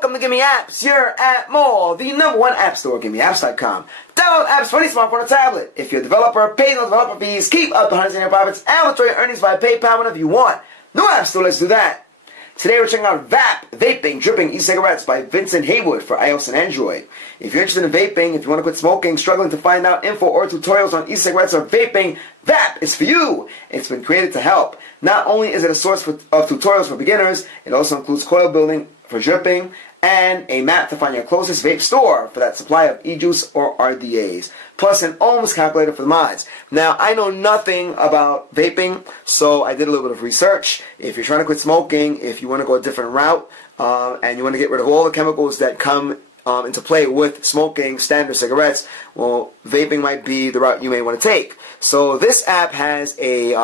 Welcome to GiveMeApps, your app mall, the #1 app store, GiveMeApps.com. Download apps for any smartphone or tablet. If you're a developer, pay no developer fees, keep up to 100% profits, and withdraw your earnings via PayPal whenever you want. New app store, let's do that. Today we're checking out vApp, Vaping, Dripping eCigarettes by Vincent Haywood for iOS and Android. If you're interested in vaping, if you want to quit smoking, struggling to find out info or tutorials on e-cigarettes or vaping, vApp is for you. It's been created to help. Not only is it a source of tutorials for beginners, it also includes coil building for dripping and a map to find your closest vape store for that supply of e-juice or RDAs, plus an Ohms calculator for the mods. Now, I know nothing about vaping, so I did a little bit of research. If you're trying to quit smoking, if you want to go a different route, and you want to get rid of all the chemicals that come into play with smoking standard cigarettes, well, vaping might be the route you may want to take. So this app has a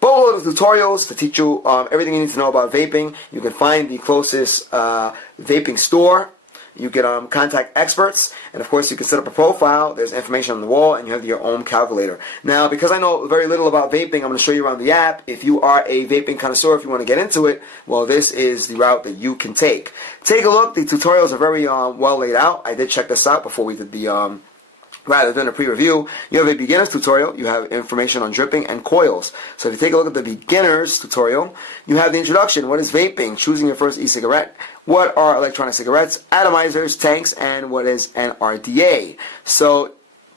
boatload of tutorials to teach you everything you need to know about vaping. You can find the closest vaping store. You can contact experts, and of course you can set up a profile. There's information on the wall, and you have your Ohm Calculator. Now, because I know very little about vaping, I'm going to show you around the app. If you are a vaping connoisseur, if you want to get into it, well, this is the route that you can take. Take a look. The tutorials are very well laid out. I did check this out before we did the rather than a pre-review. You have a beginner's tutorial. You have information on dripping and coils. So if you take a look at the beginner's tutorial, you have the introduction. What is vaping? Choosing your first e-cigarette. What are electronic cigarettes? Atomizers, tanks, and what is an RDA? So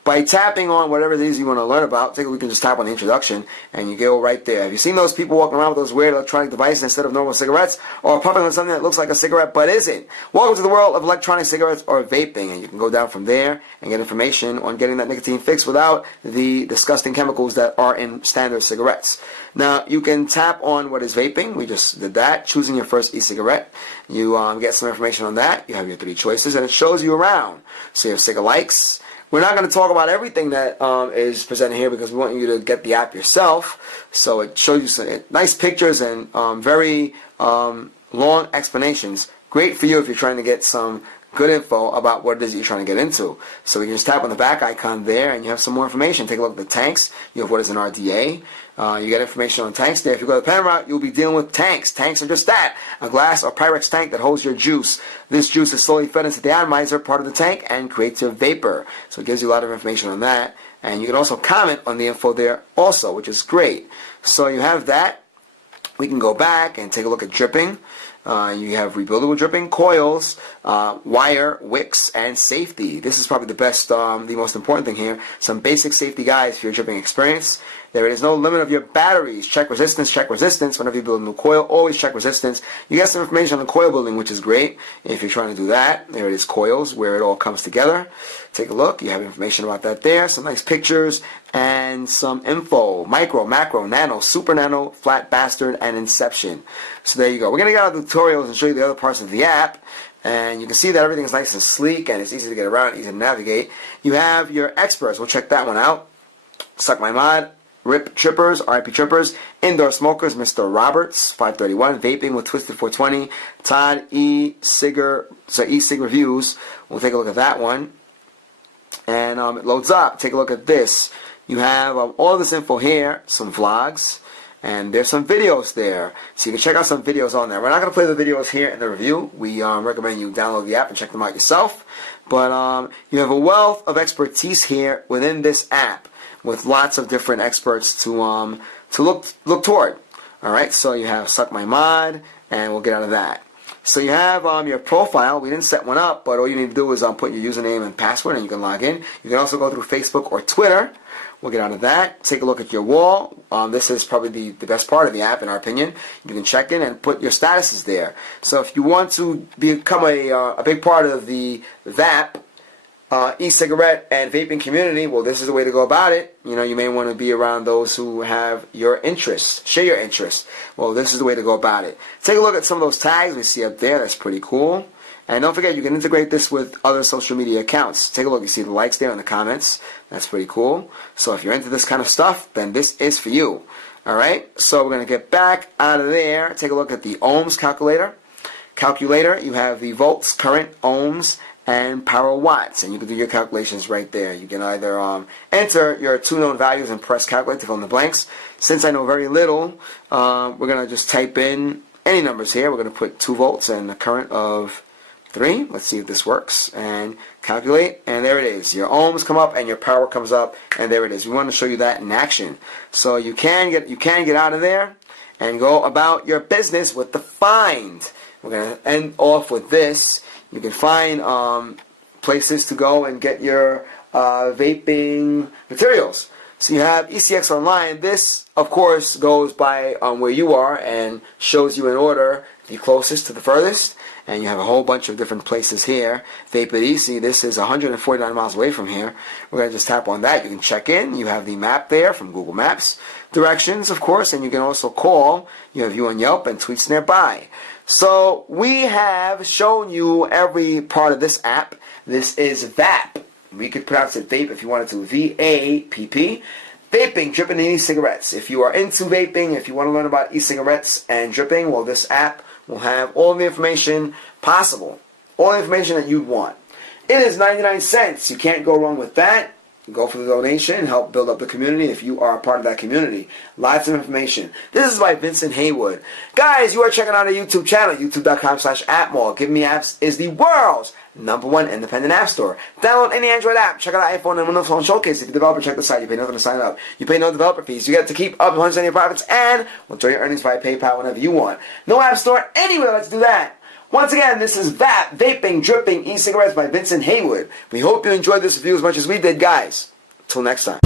by tapping on whatever it is you want to learn about, take a look, you can just tap on the introduction and you go right there. Have you seen those people walking around with those weird electronic devices instead of normal cigarettes, or puffing on something that looks like a cigarette but isn't? Welcome to the world of electronic cigarettes or vaping, and you can go down from there and get information on getting that nicotine fix without the disgusting chemicals that are in standard cigarettes. Now, you can tap on what is vaping. We just did that. Choosing your first e-cigarette. You get some information on that. You have your 3 choices, and it shows you around. So you have cigalikes. We're not going to talk about everything that is presented here because we want you to get the app yourself. So it shows you some nice pictures and very long explanations. Great for you if you're trying to get some good info about what it is that you're trying to get into. So you can just tap on the back icon there and you have some more information. Take a look at the tanks. You have what is an RDA. You get information on tanks there. If you go the pen route, you'll be dealing with tanks. Tanks are just that, a glass or Pyrex tank that holds your juice. This juice is slowly fed into the atomizer part of the tank and creates your vapor. So it gives you a lot of information on that. And you can also comment on the info there also, which is great. So you have that. We can go back and take a look at dripping. You have rebuildable dripping, coils, wire, wicks, and safety. This is probably the best, the most important thing here. Some basic safety guides for your dripping experience. There is no limit of your batteries. Check resistance, check resistance. Whenever you build a new coil, always check resistance. You get some information on the coil building, which is great. If you're trying to do that, there it is, coils, where it all comes together. Take a look. You have information about that there. Some nice pictures and some info. Micro, macro, nano, super nano, flat bastard, and inception. So there you go. We're going to get out of the tutorials and show you the other parts of the app. And you can see that everything is nice and sleek and it's easy to get around, easy to navigate. You have your experts. We'll check that one out. Suck My Mod. RIP Trippers, RIP Trippers, Indoor Smokers, Mr. Roberts, 531, Vaping with Twisted 420, Todd eCig Reviews. We'll take a look at that one. And it loads up. Take a look at this. You have all this info here, some vlogs, and there's some videos there. So you can check out some videos on there. We're not going to play the videos here in the review. We recommend you download the app and check them out yourself. But you have a wealth of expertise here within this app, with lots of different experts to look toward. All right, so you have Suck My Mod, and we'll get out of that. So you have your profile. We didn't set one up, but all you need to do is put your username and password, and you can log in. You can also go through Facebook or Twitter. We'll get out of that. Take a look at your wall. This is probably the best part of the app, in our opinion. You can check in and put your statuses there. So if you want to become a big part of the vApp, e-cigarette and vaping community, well, this is the way to go about it. You know, you may want to be around those who have your interests, share your interests. Well, this is the way to go about it. Take a look at some of those tags we see up there. That's pretty cool. And don't forget, you can integrate this with other social media accounts. Take a look. You see the likes there in the comments. That's pretty cool. So if you're into this kind of stuff, then this is for you. All right? So we're going to get back out of there. Take a look at the Ohms calculator. You have the volts, current, ohms, and power watts, and you can do your calculations right there. You can either enter your 2 known values and press calculate to fill in the blanks. Since I know very little, we're going to just type in any numbers here. We're going to put 2 volts and a current of 3. Let's see if this works. And calculate, and there it is. Your ohms come up and your power comes up, and there it is. We want to show you that in action. So you can get out of there and go about your business with the find. We're going to end off with this. You can find places to go and get your vaping materials. So you have ECX Online. This, of course, goes by where you are and shows you in order the closest to the furthest. And you have a whole bunch of different places here. Vape It Easy, this is 149 miles away from here. We're going to just tap on that. You can check in. You have the map there from Google Maps. Directions, of course, and you can also call. You have view on Yelp and tweets nearby. So we have shown you every part of this app. This is vApp. We could pronounce it vape if you wanted to. VAPP. Vaping, dripping, and e-cigarettes. If you are into vaping, if you want to learn about e-cigarettes and dripping, well, this app will have all the information possible. All the information that you'd want. It is 99 cents. You can't go wrong with that. Go for the donation and help build up the community if you are a part of that community. Lots of information. This is by Vincent Haywood. Guys, you are checking out our YouTube channel, youtube.com/appmall. GiveMeApps is the world's #1 independent app store. Download any Android app. Check out our iPhone and Windows Phone Showcase. If you're a developer, check the site. You pay nothing to sign up. You pay no developer fees. You get to keep up 100% of your profits and withdraw your earnings via PayPal whenever you want. No app store anywhere. Let's do that. Once again, this is vApp, Vaping, Dripping, e-cigarettes by Vincent Haywood. We hope you enjoyed this review as much as we did, guys. Until next time.